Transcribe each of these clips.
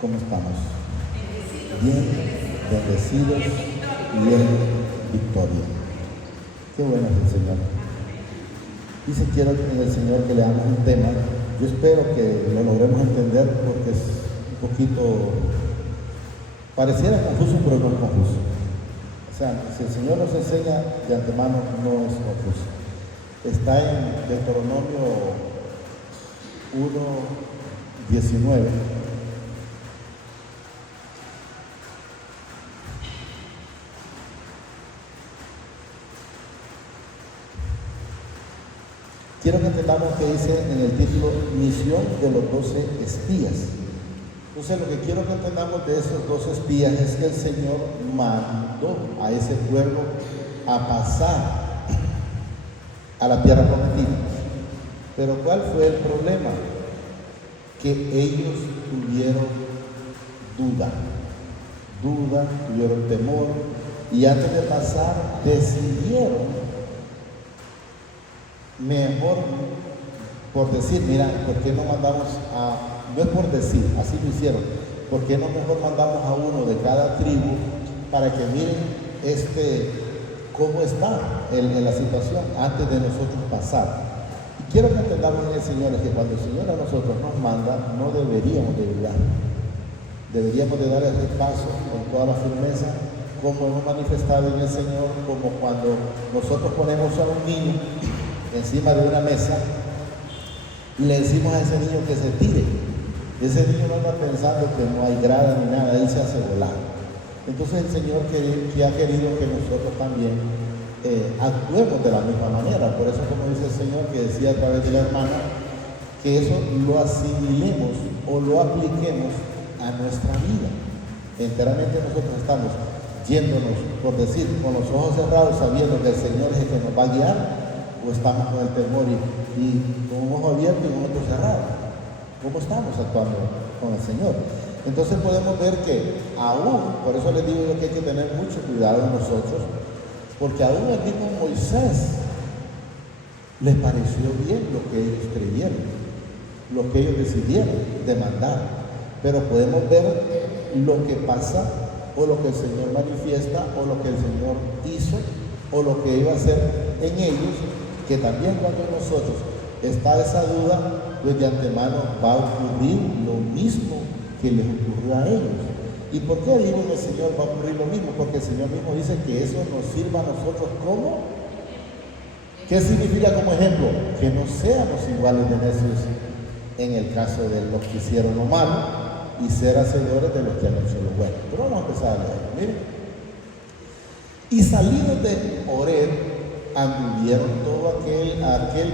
¿Cómo estamos? Bien, bendecidos y en victoria. Qué bueno es el Señor. Dice, quiero en el Señor que leamos un tema. Yo espero que lo logremos entender porque es un poquito, pareciera confuso, pero no es confuso. O sea, si el Señor nos enseña de antemano, no es confuso. Está en Deuteronomio 1:19. Quiero que entendamos que dice en el título Misión de los 12 espías. Entonces lo que quiero que entendamos de esos 12 espías es que el Señor mandó a ese pueblo a pasar a la tierra prometida. Pero ¿cuál fue el problema? Que ellos tuvieron duda, tuvieron temor, y antes de pasar decidieron mejor, por decir, mira, ¿por qué no mandamos no es por decir, así lo hicieron, ¿por qué no mejor mandamos a uno de cada tribu para que miren cómo está en la situación antes de nosotros pasar? Y quiero que entendamos, señores, que cuando el Señor a nosotros nos manda, no deberíamos de dudar. Deberíamos de dar ese paso con toda la firmeza, como hemos manifestado en el Señor, como cuando nosotros ponemos a un niño encima de una mesa y le decimos a ese niño que se tire. Ese niño no anda pensando que no hay grada ni nada, él se hace volar. Entonces el Señor que ha querido que nosotros también actuemos de la misma manera. Por eso, como dice el Señor, que decía a través de la hermana, que eso lo asimilemos o lo apliquemos a nuestra vida. Enteramente nosotros estamos yéndonos, por decir, con los ojos cerrados, sabiendo que el Señor es el que nos va a guiar, o estamos con el temor y con un ojo abierto y un otro cerrado. ¿Cómo estamos actuando con el Señor? Entonces podemos ver que aún, por eso les digo yo que hay que tener mucho cuidado nosotros, porque aún el mismo Moisés les pareció bien lo que ellos creyeron, lo que ellos decidieron demandar. Pero podemos ver lo que pasa, o lo que el Señor manifiesta, o lo que el Señor hizo, o lo que iba a hacer en ellos, que también cuando nosotros está esa duda, pues de antemano va a ocurrir lo mismo que les ocurrió a ellos. ¿Y por qué digo que el Señor va a ocurrir lo mismo? Porque el Señor mismo dice que eso nos sirva a nosotros como, ¿qué significa como ejemplo? Que no seamos iguales de necios en el caso de los que hicieron lo malo y ser hacedores de los que han hecho lo bueno. Pero vamos a empezar a leer, miren. Y salidos de Horeb, anduvieron todo aquel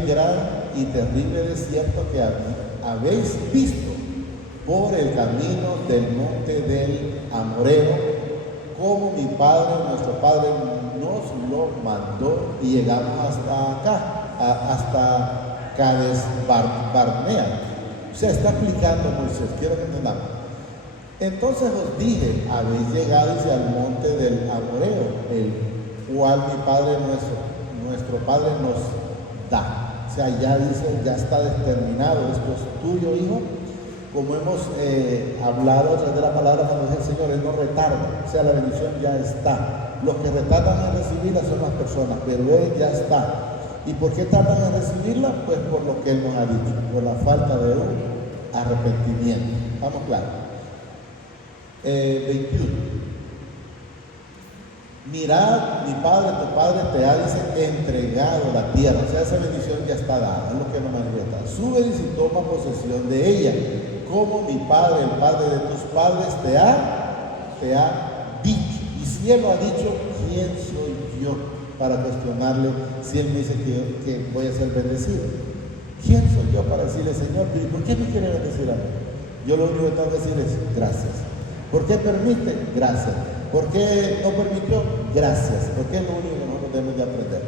gran y terrible desierto que habéis visto por el camino del monte del Amoreo, como mi padre, nuestro padre, nos lo mandó, y llegamos hasta acá, hasta Cades Barnea. O sea, está explicando Moisés, quiero que entendamos. Entonces os dije, habéis llegado al monte del Amoreo, el cual mi padre nuestro padre nos da. O sea, ya dice, ya está determinado, esto es tuyo, hijo. Como hemos hablado a través de la palabra, cuando dice el Señor, Él no retarda, o sea, la bendición ya está. Los que retardan en recibirla son las personas, pero Él ya está. ¿Y por qué tardan en recibirla? Pues por lo que Él nos ha dicho, por la falta de un arrepentimiento. ¿Estamos claros? 21. Mirad, mi padre, tu padre te ha, dice, entregado la tierra. O sea, esa bendición ya está dada, es lo que nos manifiesta. Sube, dice, y toma posesión de ella, como mi padre, el padre de tus padres, te ha dicho. Y si Él lo ha dicho, ¿quién soy yo para cuestionarle si Él me dice que voy a ser bendecido? ¿Quién soy yo para decirle, Señor, ¿por qué me quiere bendecir a mí? Yo lo único que tengo que decir es gracias. ¿Por qué permite? Gracias. ¿Por qué no permitió? Gracias. Porque es lo único que nosotros debemos de aprender.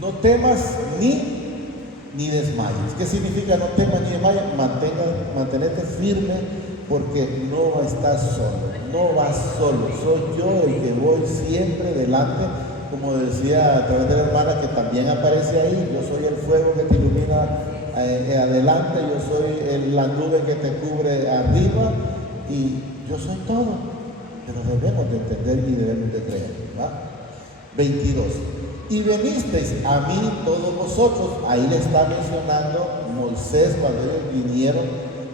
No temas ni desmayes. ¿Qué significa no temas ni desmayes? Mantenerte firme, porque no estás solo. No vas solo. Soy yo el que voy siempre delante. Como decía a través de la hermana que también aparece ahí, yo soy el fuego que te ilumina adelante, yo soy la nube que te cubre arriba y yo soy todo. Pero debemos de entender y debemos de creer, ¿verdad? 22. Y venisteis a mí todos vosotros. Ahí le está mencionando Moisés cuando ellos vinieron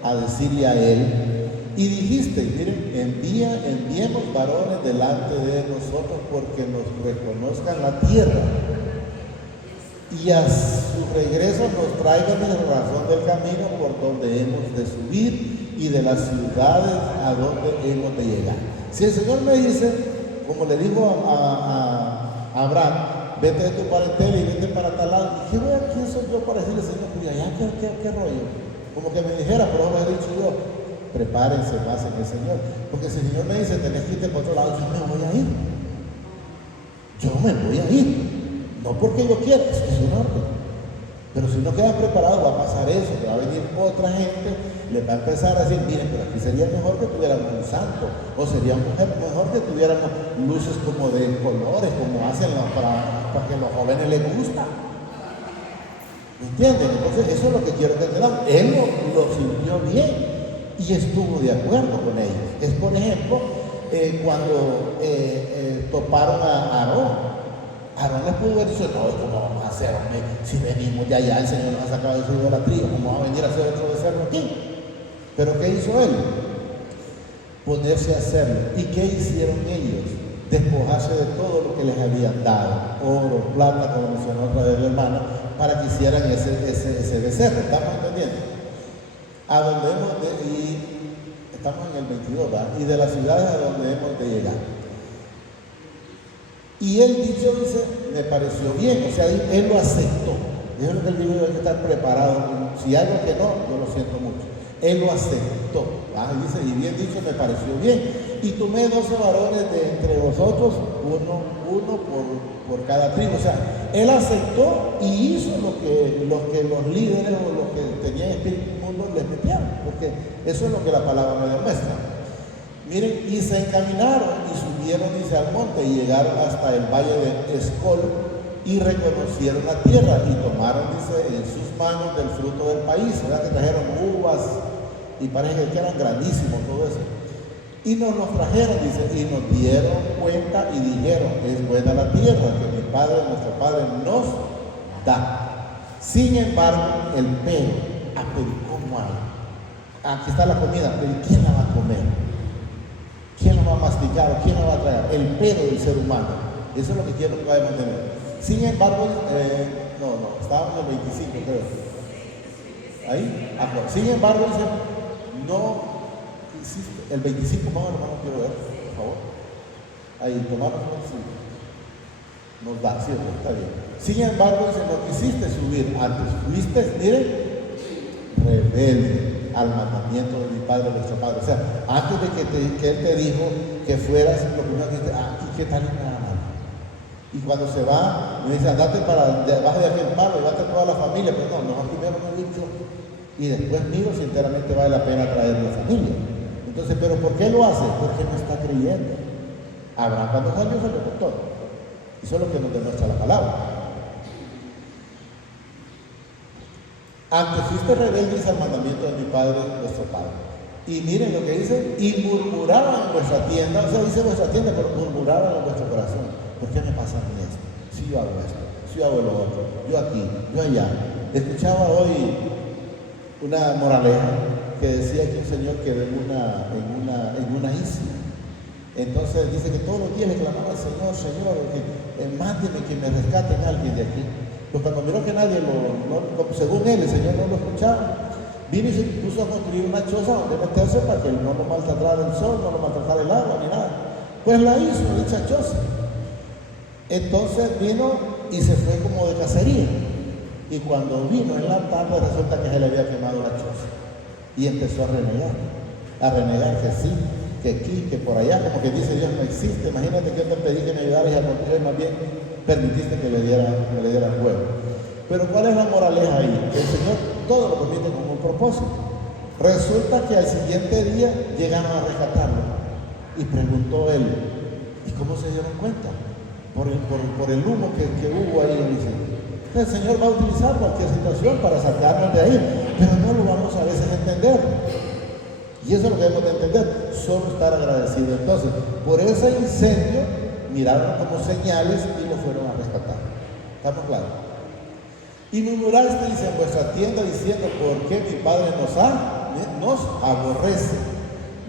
a decirle a él. Y dijisteis, miren, enviemos varones delante de nosotros porque nos reconozcan la tierra. Y a su regreso nos traigan la razón del camino por donde hemos de subir y de las ciudades a donde hemos de llegar. Si el Señor me dice, como le dijo a Abraham, vete de tu parentela y vete para tal lado, ¿quién soy yo para decirle, Señor, pues allá qué rollo? Como que me dijera, pero lo he dicho yo, prepárense más en el Señor. Porque si el Señor me dice, tenés que irte para otro lado, yo me voy a ir. Yo me voy a ir. No porque yo quiera, es un orden. Pero si no quedan preparados, va a pasar eso, que va a venir otra gente, les va a empezar a decir, miren, pero aquí sería mejor que tuviéramos un santo, o sería mejor que tuviéramos luces como de colores, como hacen para que a los jóvenes les gusta. ¿Me entienden? Entonces, eso es lo que quiero que entendamos. Él lo sintió bien y estuvo de acuerdo con ellos. Es, por ejemplo, cuando toparon a Aarón. Aarón les pudo haber dicho, no, ¿cómo vamos a hacer, hombre? Si venimos de allá, el Señor nos ha sacado de su idolatría, ¿cómo va a venir a hacer otro becerro aquí? Pero ¿qué hizo él? Ponerse a hacerlo. ¿Y qué hicieron ellos? Despojarse de todo lo que les habían dado, oro, plata, como mencionó otra vez la hermana, para que hicieran ese becerro. ¿Estamos entendiendo? A donde hemos de ir, estamos en el 22, ¿verdad? Y de las ciudades a donde hemos de llegar. Y él dicho, dice, me pareció bien, o sea, él lo aceptó. Yo creo que el libro debe estar preparado. Si hay algo que no, yo lo siento mucho. Él lo aceptó. Y dice, y bien dicho, me pareció bien. Y tomé 12 varones de entre vosotros, uno por cada tribu. O sea, él aceptó y hizo lo que los líderes o los que tenían espíritu inmundo les metieron. Porque eso es lo que la palabra me demuestra. Miren, y se encaminaron y subieron, dice, al monte y llegaron hasta el valle de Escol y reconocieron la tierra y tomaron, dice, en sus manos del fruto del país, ¿verdad? Que trajeron uvas y parece que eran grandísimos todo eso. Y nos los trajeron, dice, y nos dieron cuenta y dijeron, es buena la tierra que mi Padre, nuestro Padre, nos da. Sin embargo, el pero, pero ¿cómo hay? Aquí está la comida, pero ¿quién la va a comer? ¿Quién lo va a masticar? ¿Quién lo va a traer? El pero del ser humano. Eso es lo que quiero que vaya a mantener. Sin embargo, estábamos en el 25, creo. Ahí, sin embargo, dice, no hiciste, el 25, hermano, quiero ver, por favor. Ahí, tomamos el 25. Nos da, sí, está bien. Sin embargo, dice, no quisiste subir antes, fuiste, miren, rebelde al mandamiento de mi Padre, nuestro Padre. O sea, antes de que Él te dijo que fueras, lo primero que dice, ¿y qué tal es nada más? Y cuando se va, me dice, andate debajo de aquel palo, llévate toda la familia. Pero no, primero me he dicho, y después miro si enteramente vale la pena traer la familia. Entonces, ¿pero por qué lo hace? Porque no está creyendo. Abraham, cuando años se lo contó. Eso es lo que nos demuestra la palabra. Antes fuiste rebeldes al mandamiento de mi Padre, nuestro Padre. Y miren lo que dice, y murmuraban en vuestra tienda, o sea, dice vuestra tienda, pero murmuraban en vuestro corazón. ¿Por qué me pasa a mí esto? Si yo hago esto, si yo hago lo otro, yo aquí, yo allá. Escuchaba hoy una moraleja que decía que un señor quedó en una isla. Entonces dice que todos los días le clamaba al Señor, Señor, que mándeme que me rescaten a alguien de aquí. Pues cuando miró que nadie según él, el Señor no lo escuchaba, vino y se puso a construir una choza donde meterse para que no lo maltratara el sol, no lo maltratara el agua, ni nada. Pues la hizo, dicha choza. Entonces vino y se fue como de cacería. Y cuando vino en la tarde resulta que se le había quemado la choza. Y empezó a renegar que sí, que aquí, que por allá, como que dice Dios no existe. Imagínate que yo te pedí que me ayudaras y al contrario más bien permitiste que le dieran fuego. Pero ¿cuál es la moraleja ahí? Que el Señor todo lo permite con un propósito. Resulta que al siguiente día llegaron a rescatarlo. Y preguntó él, ¿y cómo se dieron cuenta? Por el humo que hubo ahí, dice. El Señor va a utilizar cualquier situación para sacarnos de ahí, pero no lo vamos a veces a entender. Y eso es lo que debemos de entender, solo estar agradecidos. Entonces, por ese incendio, miraron como señales y lo fueron a rescatar. ¿Estamos claros? Y murmuraste, dice, en vuestra tienda diciendo, ¿por qué mi Padre nos aborrece?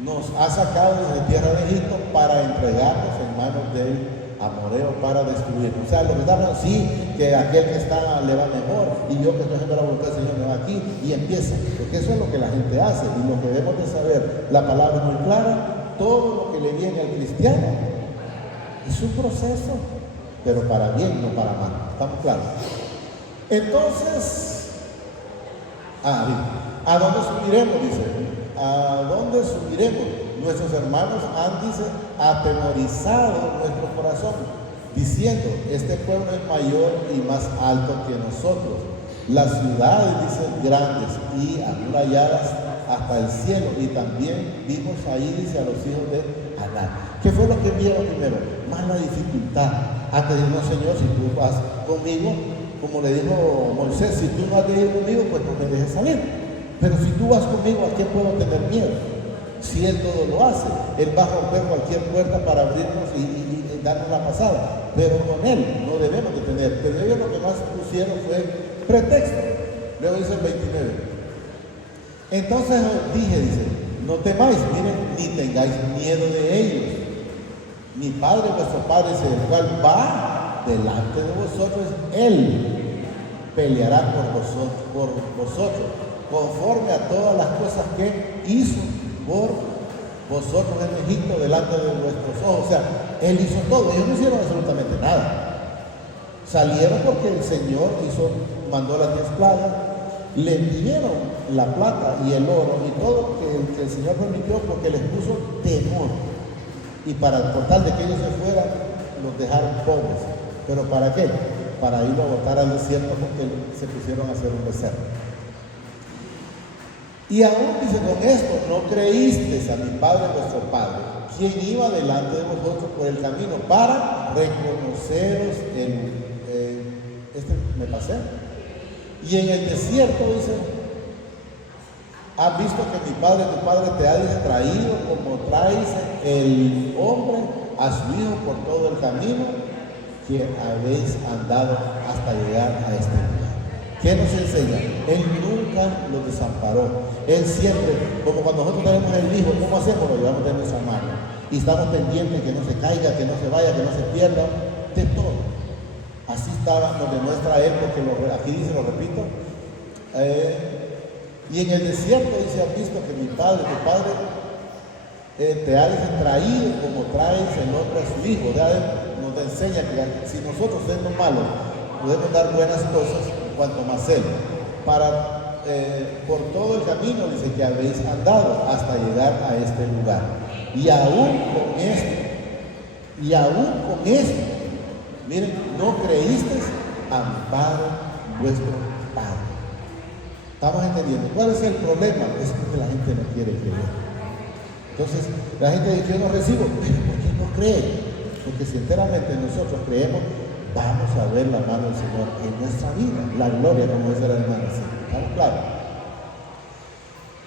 Nos ha sacado desde tierra de Egipto para entregarnos en manos del amoreo para destruirnos. O sea, lo que estamos sí, que aquel que está le va mejor y yo que estoy haciendo la voluntad del Señor me va aquí y empieza, porque eso es lo que la gente hace y lo que debemos de saber, la palabra es muy clara, todo lo que le viene al cristiano es un proceso, pero para bien, no para mal. ¿Estamos claros? Entonces, ¿a dónde subiremos? Dice, ¿a dónde subiremos? Nuestros hermanos han, dice, atemorizado nuestro corazón, diciendo, este pueblo es mayor y más alto que nosotros. Las ciudades, dice, grandes y amuralladas hasta el cielo. Y también vimos ahí, dice, a los hijos de Anak. ¿Qué fue lo que vieron primero? Más la dificultad. Antes de no, Señor, si tú vas conmigo, como le dijo Moisés, si tú no has de ir conmigo, pues no me dejes salir. Pero si tú vas conmigo, ¿a qué puedo tener miedo? Si Él todo lo hace, Él va a romper cualquier puerta para abrirnos y darnos la pasada. Pero con Él no debemos de tener. Pero ellos lo que más pusieron fue pretexto. Luego dice el 29. Entonces dije, dice, no temáis, miren, ni tengáis miedo de ellos. Mi Padre, vuestro Padre, es el cual va delante de vosotros, Él peleará por vosotros, conforme a todas las cosas que hizo por vosotros en Egipto delante de vuestros ojos. O sea, Él hizo todo, ellos no hicieron absolutamente nada. Salieron porque el Señor mandó las 10 plagas, le dieron la plata y el oro y todo que el Señor permitió porque les puso temor. Y por tal de que ellos se fueran, los dejaron pobres. ¿Pero para qué? Para irlo a botar al desierto porque se pusieron a hacer un becerro. Y aún dice, con esto no creísteis a mi Padre vuestro Padre, quien iba delante de vosotros por el camino para reconoceros me pasé. Y en el desierto dice, has visto que mi Padre, tu Padre te ha distraído como traes el hombre a su hijo por todo el camino que habéis andado hasta llegar a este lugar. ¿Qué nos enseña? Él nunca lo desamparó. Él siempre, como cuando nosotros tenemos el hijo, ¿cómo hacemos? Lo llevamos de nuestra mano. Y estamos pendientes que no se caiga, que no se vaya, que no se pierda, de todo. Así estaba, nos demuestra Él, porque aquí dice, lo repito. Y en el desierto dice, has visto que mi Padre, tu Padre, te ha traído como traes el hombre a su hijo. Nos enseña que si nosotros siendo malos podemos dar buenas cosas, cuanto más Él. Por todo el camino dice que habéis andado hasta llegar a este lugar. Y aún con esto, miren, no creísteis a mi Padre, vuestro Padre. ¿Estamos entendiendo? ¿Cuál es el problema? Es porque la gente no quiere creer. Entonces, la gente dice, yo no recibo, pero ¿por qué no cree? Porque si enteramente nosotros creemos, vamos a ver la mano del Señor en nuestra vida, la gloria, como dice la hermana. ¿Estamos claros?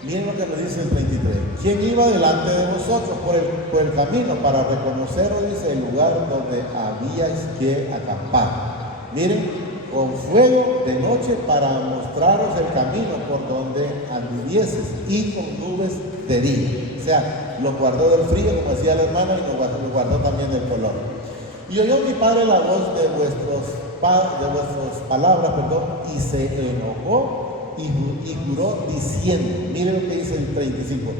Miren lo que nos dice el 33. ¿Quién iba delante de vosotros por el camino para reconoceros, dice, el lugar donde habíais que acampar? Miren, con fuego de noche para mostraros el camino por donde anduvieses y con nubes de día. O sea, los guardó del frío, como decía la hermana, y los guardó también del color. Y oyó mi Padre la voz de vuestras palabras, y se enojó y juró diciendo, miren lo que dice el 35,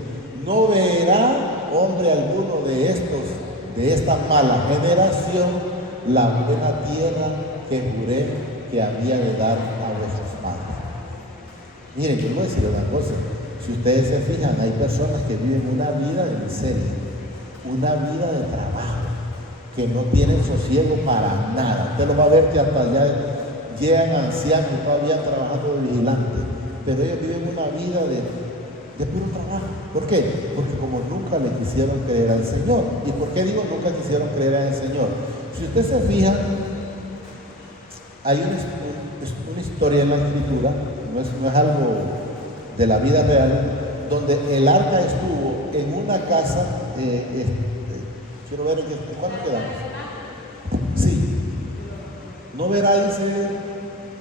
no verá hombre alguno de esta mala generación la buena tierra que juré que había de dar a vuestros padres. Miren, yo voy a decir una cosa, si ustedes se fijan, hay personas que viven una vida de miseria, una vida de trabajo, que no tienen sosiego para nada. Usted lo va a ver que hasta allá llegan ancianos todavía trabajando de vigilante, pero ellos viven una vida de puro trabajo. ¿Por qué? Porque como nunca le quisieron creer al Señor. ¿Y por qué digo nunca quisieron creer al Señor? Si usted se fija, hay es una historia en la escritura, no es algo de la vida real, donde el arca estuvo en una casa, quiero ver en cuánto quedamos. Sí, no verá, dice,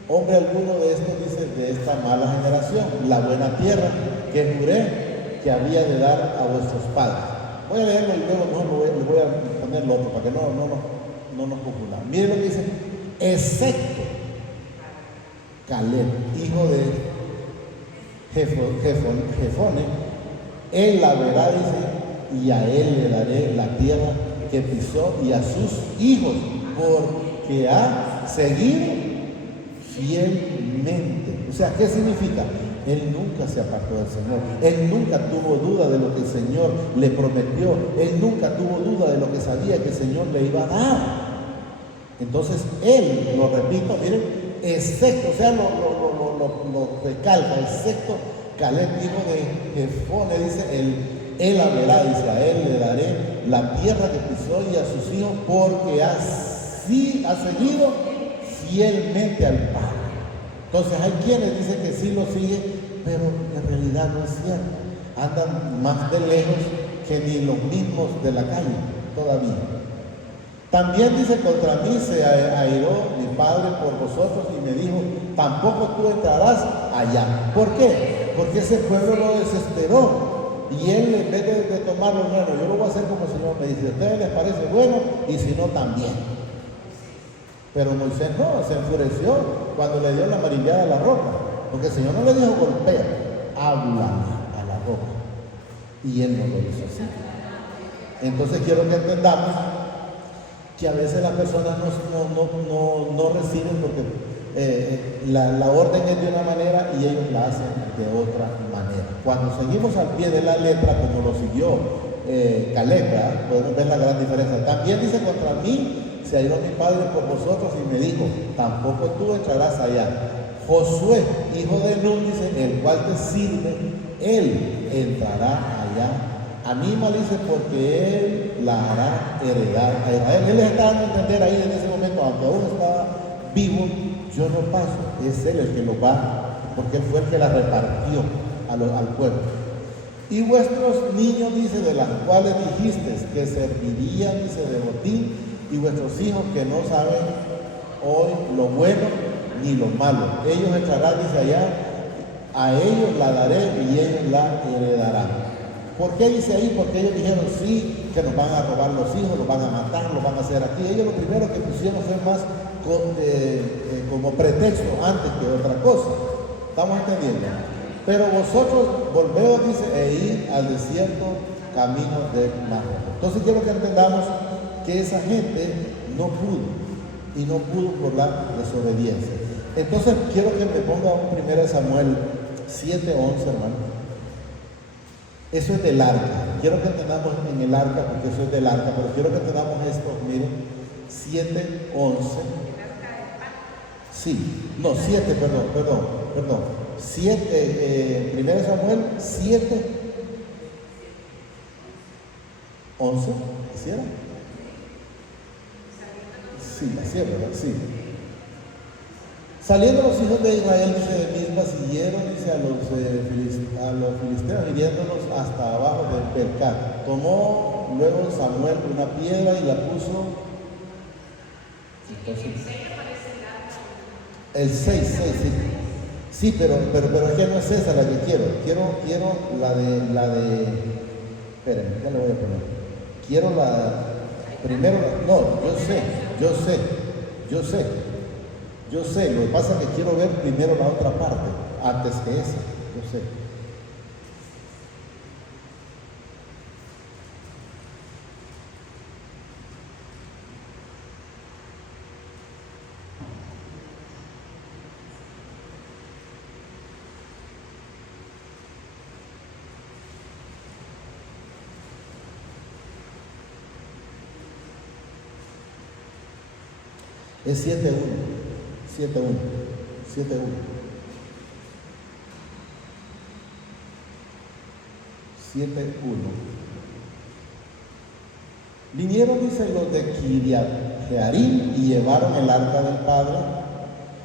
hombre alguno de estos, dice, de esta mala generación, la buena tierra que juré que había de dar a vuestros padres. Voy a leerlo y luego mejor le voy a poner lo otro para que no nos confundamos. Miren lo que dice, excepto Caleb, hijo de Jefone, él la verá, dice, y a él le daré la tierra que pisó y a sus hijos, porque ha seguido fielmente. O sea, ¿qué significa? Él nunca se apartó del Señor, él nunca tuvo duda de lo que el Señor le prometió, él nunca tuvo duda de lo que sabía que el Señor le iba a dar. Éntonces, él, lo repito, miren, excepto, o sea, lo recalca, excepto Caleb, hijo de Jefone, dice, él verá, dice, a él le daré la tierra que pisó y a sus hijos, porque ha seguido fielmente al Padre. Entonces hay quienes dicen que sí lo siguen, pero en realidad no es cierto. Andan más de lejos que ni los mismos de la calle todavía. También dice, contra mí se airó mi padre por vosotros y me dijo, tampoco tú entrarás allá. ¿Por qué? Porque ese pueblo lo desesperó. Y él, en vez de tomarlo, bueno, yo lo voy a hacer como el Señor me dice, a ustedes les parece bueno, y si no, también. Pero Moisés no, se enfureció cuando le dio la amarillada a la roca. Porque el Señor no le dijo golpea, habla a la roca. Y él no lo hizo así. Entonces quiero que entendamos que a veces las personas no reciben porque la orden es de una manera y ellos la hacen de otra manera. Cuando seguimos al pie de la letra, como lo siguió Caleb, podemos ver la gran diferencia. También dice, contra mí se airó mi padre por vosotros y me dijo, tampoco tú entrarás allá. Josué, hijo de Nun, dice, el cual te sirve, él entrará allá. Anímale, dice, porque él la hará heredar a Israel. Él les está dando a entender ahí en ese momento, aunque aún está vivo, yo no paso, es él el que lo va, porque él fue el que la repartió al pueblo. Y vuestros niños, dice, de las cuales dijiste que servirían, dice, de botín, y vuestros hijos que no saben hoy lo bueno ni lo malo, ellos entrarán, dice, allá, a ellos la daré y ellos la heredarán. ¿Por qué dice ahí? Porque ellos dijeron sí, que nos van a robar los hijos, los van a matar, los van a hacer aquí. Ellos lo primero que pusieron fue más como pretexto antes que otra cosa. ¿Estamos entendiendo? Pero vosotros volveos, dice, e ir al desierto camino de Marrón. Entonces quiero que entendamos que esa gente no pudo, y no pudo por la desobediencia. Entonces quiero que me ponga un 1 Samuel 7:11, hermano. Eso es del arca. Quiero que entendamos en el arca, porque eso es del arca, pero quiero que entendamos esto, miren, 7:11. Sí, no, 7, perdón. 7, 1 Samuel 7:11. ¿Hiciera? Sí, así es, ¿verdad? Sí. Saliendo los hijos de Israel, dice, de Misma, siguieron, dice, a los filisteos, hiriéndolos hasta abajo del Belcat. Tomó luego Samuel una piedra y la puso. Entonces, el 6, sí. Sí, pero es que no es esa la que quiero. Quiero la de. Espérenme, ya le voy a poner. Quiero primero, no, yo sé, lo que pasa es que quiero ver primero la otra parte, antes que esa, yo sé. Es 7:1. 7:1. Vinieron, dice, los de Kiriat Jearim y llevaron el arca del Padre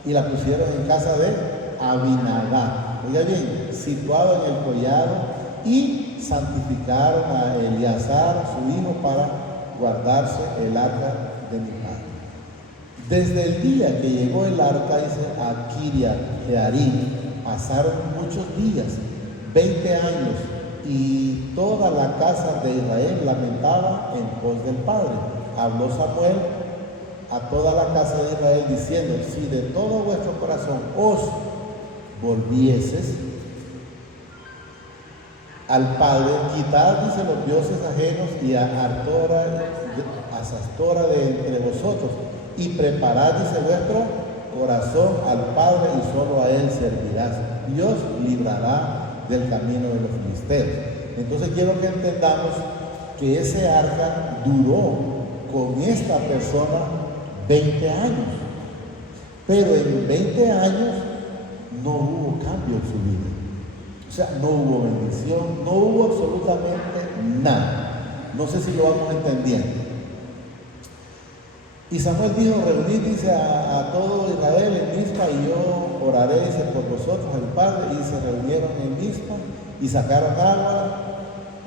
y la pusieron en casa de Abinadab. Oiga bien, situado en el collado, y santificaron a Eleazar, su hijo, para guardarse el arca de mi padre. Desde el día que llegó el arca, dice, a Kiriat Jearim, pasaron muchos días, 20 años, y toda la casa de Israel lamentaba en pos del Padre. Habló Samuel a toda la casa de Israel diciendo: si de todo vuestro corazón os volvieses al Padre, quitad, dice, los dioses ajenos y a Asastora de entre vosotros, y preparad, dice, vuestro corazón al Padre, y solo a Él servirás, y os librará del camino de los filisteos. Entonces quiero que entendamos que ese arca duró con esta persona 20 años, pero en 20 años no hubo cambio en su vida. O sea, no hubo bendición, no hubo absolutamente nada. No sé si lo vamos entendiendo. Y Samuel dijo: reunid, dice, a todo Israel en Mizpa, y yo oraré, dice, por vosotros al Padre. Y se reunieron en Mizpa y sacaron agua.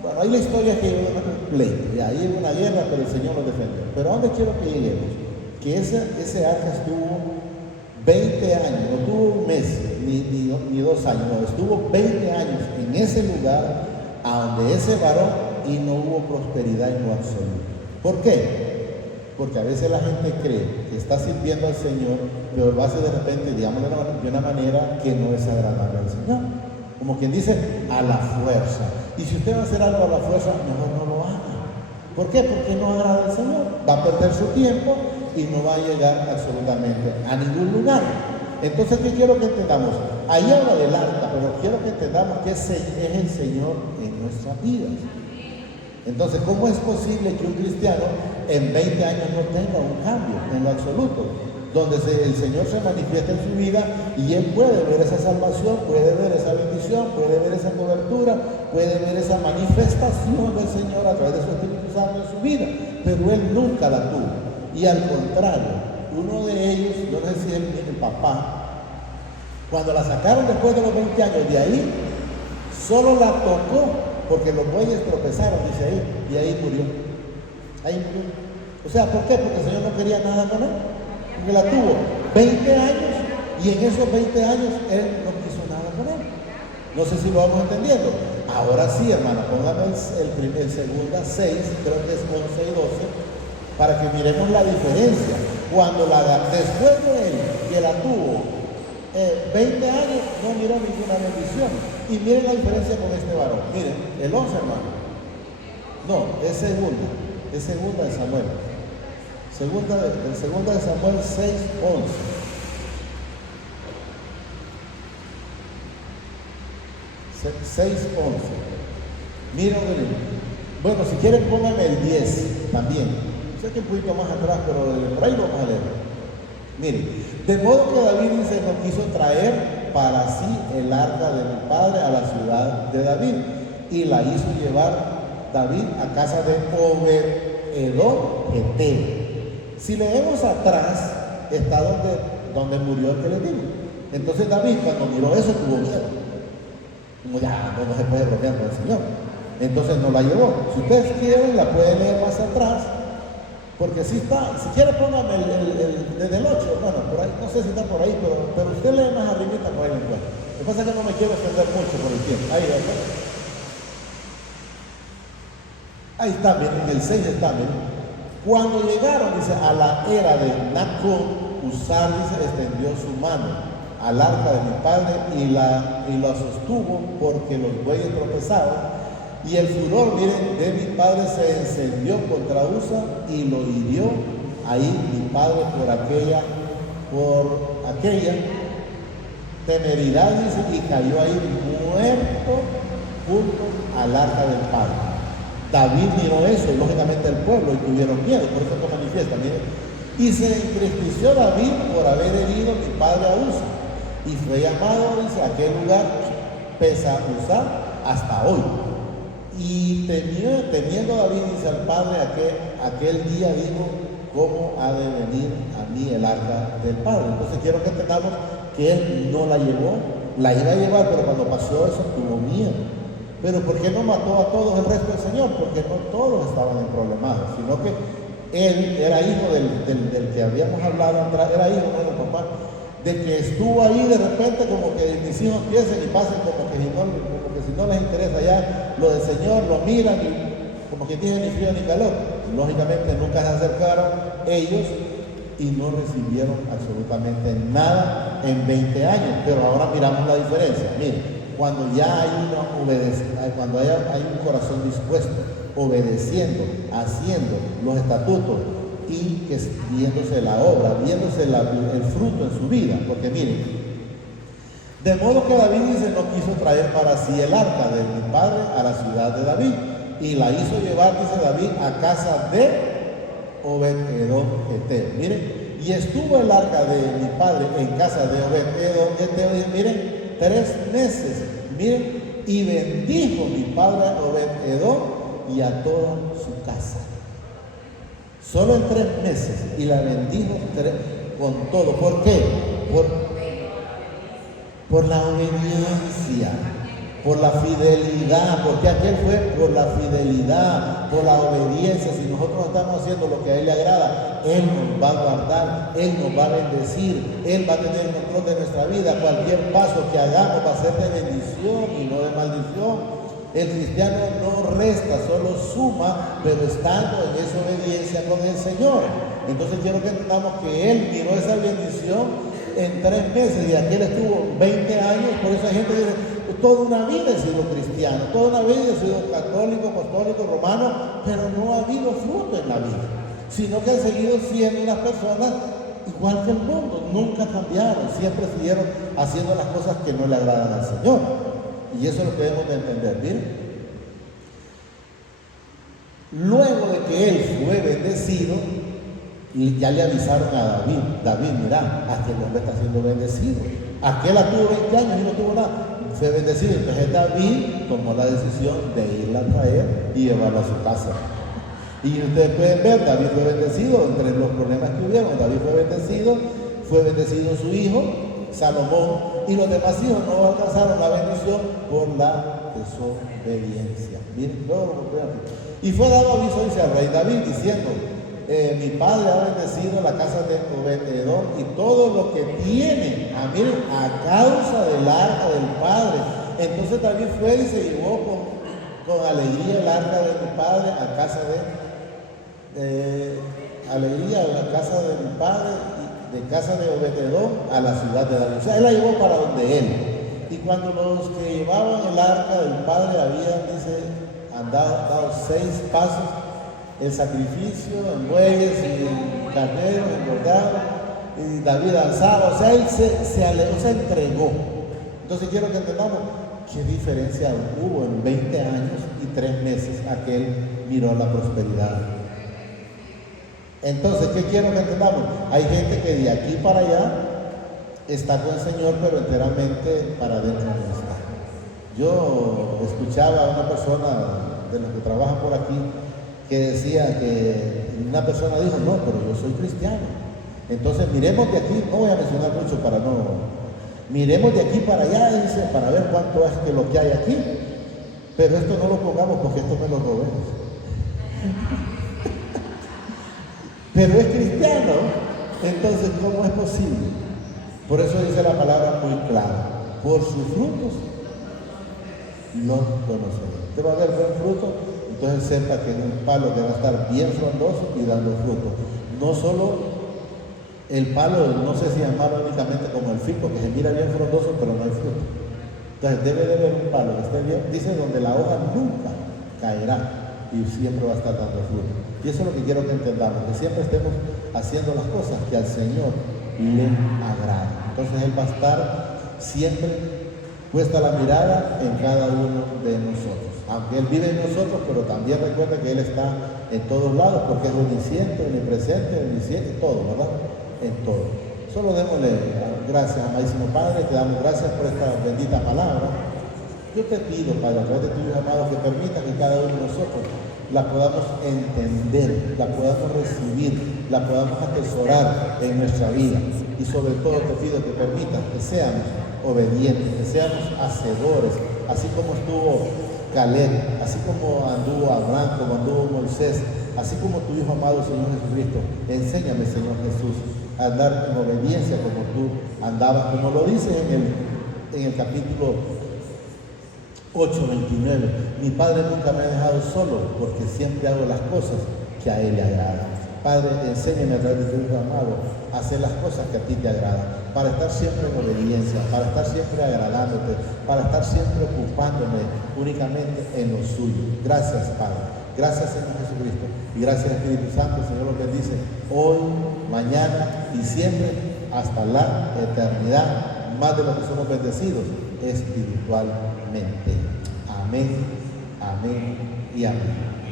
Bueno, ahí la historia es que llegó un pleito, y ahí hubo una guerra, pero el Señor los defendió. Pero ¿a dónde quiero que lleguemos? Que ese arca estuvo 20 años, no tuvo un mes, ni 2 años, no, estuvo 20 años en ese lugar, a donde ese varón, y no hubo prosperidad en lo absoluto. ¿Por qué? Porque a veces la gente cree que está sirviendo al Señor, pero lo hace de repente, digamos, de una manera que no es agradable al Señor. Como quien dice, a la fuerza. Y si usted va a hacer algo a la fuerza, mejor no lo haga. ¿Por qué? Porque no agrada al Señor. Va a perder su tiempo y no va a llegar absolutamente a ningún lugar. Entonces, ¿qué quiero que entendamos? Ahí habla del arca, pero quiero que entendamos que es el Señor en nuestras vidas. Entonces, ¿cómo es posible que un cristiano en 20 años no tenga un cambio en lo absoluto? Donde el Señor se manifiesta en su vida y él puede ver esa salvación, puede ver esa bendición, puede ver esa cobertura, puede ver esa manifestación del Señor a través de su Espíritu Santo en su vida, pero él nunca la tuvo. Y al contrario, uno de ellos, yo no sé si es el papá, cuando la sacaron después de los 20 años de ahí, solo la tocó porque los bueyes tropezaron, dice ahí, y ahí murió. Ahí murió. O sea, ¿por qué? Porque el Señor no quería nada con él. Porque la tuvo 20 años y en esos 20 años él no quiso nada con él. No sé si lo vamos entendiendo. Ahora sí, hermano, póngame el segunda 6, creo que es 11 y 12, para que miremos la diferencia. Cuando después de él, que la tuvo 20 años, no miró ninguna bendición. Y miren la diferencia con este varón. Miren, el 11, hermano. No, es segunda de Samuel. Segunda de Samuel 6, 11. Miren, bueno, si quieren pónganme el 10 también. Sé que un poquito más atrás, pero por ahí lo vamos a leer. Miren, de modo que David dice: no quiso traer para sí el arca de mi padre a la ciudad de David, y la hizo llevar David a casa de Obed-Edom Geteo. Si leemos atrás, está donde murió el que le digo. Entonces David, cuando miró eso, tuvo miedo. Como ya no se puede bromear con el Señor. Entonces no la llevó. Si ustedes quieren, la pueden leer más atrás, porque sí está. Si quiere, póngame desde el 8, bueno, por ahí, no sé si está por ahí, pero usted lee más arribita, por ahí me encuentra. Lo que pasa es que no me quiero extender mucho por el tiempo. Ahí está, miren, en el 6 está, miren. Cuando llegaron, dice, a la era de Nacón, Uzal, dice, extendió su mano al arca de mi padre y la sostuvo porque los bueyes tropezaban. Y el furor, miren, de mi padre se encendió contra Uza y lo hirió ahí mi padre por aquella temeridad, dice, y cayó ahí muerto junto al arca del padre. David miró eso, y lógicamente el pueblo, y tuvieron miedo, por eso lo manifiesta, miren. Y se entristeció David por haber herido a mi padre a Uza, y fue llamado, dice, a aquel lugar Pesa-Uza hasta hoy. Y temiendo David, dice, al padre aquel día, dijo: ¿cómo ha de venir a mí el arca del Padre? Entonces quiero que entendamos que él no la llevó, la iba a llevar, pero cuando pasó eso tuvo miedo. Pero ¿por qué no mató a todos el resto del Señor? Porque no todos estaban en problemas, sino que él era hijo del que habíamos hablado atrás, era hijo de papá, de que estuvo ahí de repente como que mis hijos piensen y pasen como que si no les interesa ya lo del Señor, lo miran y como que tienen ni frío ni calor. Lógicamente nunca se acercaron ellos y no recibieron absolutamente nada en 20 años, pero ahora miramos la diferencia. Miren, cuando ya hay cuando hay un corazón dispuesto, obedeciendo, haciendo los estatutos y que viéndose la obra, viéndose el fruto en su vida, porque miren, de modo que David dice no quiso traer para sí el arca de mi padre a la ciudad de David y la hizo llevar, dice David, a casa de Obed-Edom Eteo. Miren, y estuvo el arca de mi padre en casa de Obed-Edom Eteo, y miren, 3 meses, miren, y bendijo mi padre a Obed-Edom y a toda su casa. Solo en 3 meses, y la bendijo con todo. ¿Por qué? Por la obediencia, por la fidelidad, porque aquel fue por la fidelidad, por la obediencia. Si nosotros estamos haciendo lo que a Él le agrada, Él nos va a guardar, Él nos va a bendecir, Él va a tener el control de nuestra vida. Cualquier paso que hagamos va a ser de bendición y no de maldición. El cristiano no resta, solo suma, pero estando en esa obediencia con el Señor. Entonces quiero que entendamos que Él miró esa bendición en 3 meses y aquel estuvo 20 años. Por eso hay gente que dice, toda una vida he sido cristiano, toda una vida he sido católico, apostólico, romano, pero no ha habido fruto en la vida, sino que han seguido siendo unas personas igual que el mundo, nunca cambiaron, siempre siguieron haciendo las cosas que no le agradan al Señor. Y eso es lo que debemos de entender. Miren, luego de que él fue bendecido, y ya le avisaron a David, mira, aquel hombre está siendo bendecido. Aquel tuvo 20 años y no tuvo nada, fue bendecido. Entonces David tomó la decisión de irla a traer y llevarla a su casa. Y ustedes pueden ver, David fue bendecido entre los problemas que hubieron. David fue bendecido su hijo, Salomón, y los demás hijos no alcanzaron la bendición por la desobediencia. Miren, y fue dado aviso, dice al rey David, diciendo, mi padre ha bendecido la casa de Obed-Edom y todo lo que tiene, miren, a causa del arca del padre. Entonces David fue y se llevó con alegría el arca de mi padre a casa de mi padre, de casa de Obed-Edom a la ciudad de David. O sea, él la llevó para donde él. Y cuando los que llevaban el arca del padre habían, dice, dado 6 pasos, el sacrificio en bueyes y en carneros engordados, y David alzaba, o sea, él se entregó. Entonces quiero que entendamos qué diferencia hubo en 20 años y 3 meses aquel miró la prosperidad. Entonces, ¿qué quiero que entendamos? Hay gente que de aquí para allá está con el Señor, pero enteramente para adentro no está. Yo escuchaba a una persona de los que trabajan por aquí que decía que una persona dijo, no, pero yo soy cristiano. Entonces miremos de aquí, no voy a mencionar mucho miremos de aquí para allá, dice, para ver cuánto es que lo que hay aquí. Pero esto no lo pongamos porque esto me lo robé. Pero es cristiano, entonces ¿cómo es posible? Por eso dice la palabra muy clara, por sus frutos los conoceré. Usted va a ver buen fruto, entonces sepa que es un palo que va a estar bien frondoso y dando fruto. No solo el palo, no sé si llamarlo únicamente como el fico, que se mira bien frondoso pero no hay fruto. Entonces debe de haber un palo que esté bien, dice, donde la hoja nunca caerá y siempre va a estar dando fruto. Y eso es lo que quiero que entendamos, que siempre estemos haciendo las cosas que al Señor le agrada. Entonces Él va a estar siempre puesta la mirada en cada uno de nosotros. Aunque Él vive en nosotros, pero también recuerda que Él está en todos lados, porque es omnisciente, omnipresente, omnisciente, todo, ¿verdad? En todo. Solo démosle gracias, amadísimo Padre, te damos gracias por esta bendita palabra. Yo te pido, Padre, a través de tu Hijo amado, que permita que cada uno de nosotros la podamos entender, la podamos recibir, la podamos atesorar en nuestra vida. Y sobre todo te pido que permitas que seamos obedientes, que seamos hacedores, así como estuvo Caleb, así como anduvo Abraham, como anduvo Moisés, así como tu Hijo amado Señor Jesucristo. Enséñame, Señor Jesús, a andar en obediencia como tú andabas, como lo dice en el capítulo 8:29. Mi Padre nunca me ha dejado solo, porque siempre hago las cosas que a Él le agradan. Padre, enséñame a través de tu Hijo amado a hacer las cosas que a ti te agradan, para estar siempre en obediencia, para estar siempre agradándote, para estar siempre ocupándome únicamente en lo suyo. Gracias, Padre. Gracias, Señor Jesucristo. Y gracias, Espíritu Santo. Señor, lo bendice hoy, mañana y siempre hasta la eternidad, más de lo que somos bendecidos espiritualmente. Amén, amén y amén.